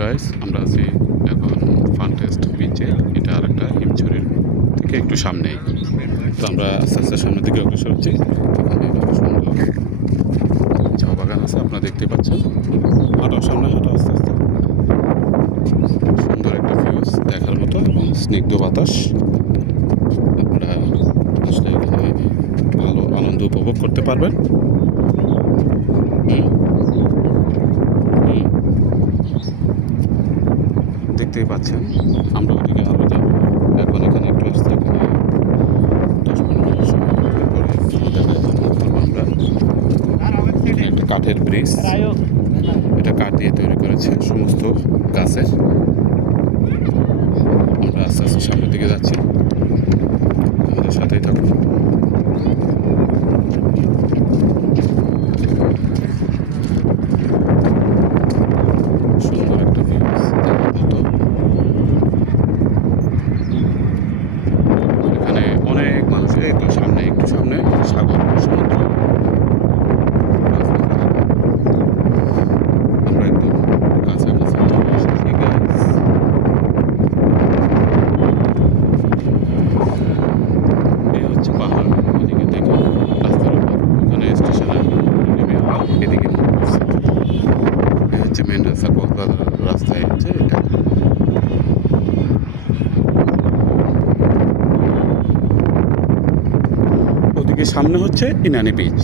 Guys, আমরা আছি এখন ফানটেস্ট বিচে। এটা আর একটা হিমছড়ির থেকে একটু সামনেই। তো আমরা আস্তে আস্তে সামনের দিকে অগ্রসর হচ্ছি। এখানে একটা সুন্দর চা বাগান আছে, আপনারা দেখতে পাচ্ছেন। হাঁটাও, সামনে হাঁটা আস্তে আস্তে। সুন্দর একটা ভিউজ দেখার মতো এবং স্নিগ্ধ বাতাস। আপনারা আসলে এখানে ভালো আনন্দ উপভোগ করতে পারবেন। দেখতেই পাচ্ছেন, আমরা ওদিকে আরও যাব। এখন এখানে একটু আসতে এখানে 10-15 সময় পরে জায়গায় যাতায়াত করবো আমরা। এখানে একটা কাঠের ব্রিজ, এটা কাঠ দিয়ে তৈরি করেছে সমস্ত গাছের। আমরা আস্তে আস্তে সামনের দিকে যাচ্ছি, আমাদের সাথেই থাকুন। সুন্দর একটা ভিউজ দেখার মতো। এখানে অনেক মানুষ, একটু সামনে সাগর, সমুদ্র। আমরা একদম কাছাকাছি চলে এসেছি গাইস। এই হচ্ছে পাহাড়, ওদিকে দেখে রাস্তার উপর, ওখানে স্টেশনে নেমে এদিকে মুখ করছে। এই হচ্ছে মেন রাস্তা, কক্সবাজার রাস্তায় হচ্ছে এটা। ওদিকে সামনে হচ্ছে ইনানি বিচ।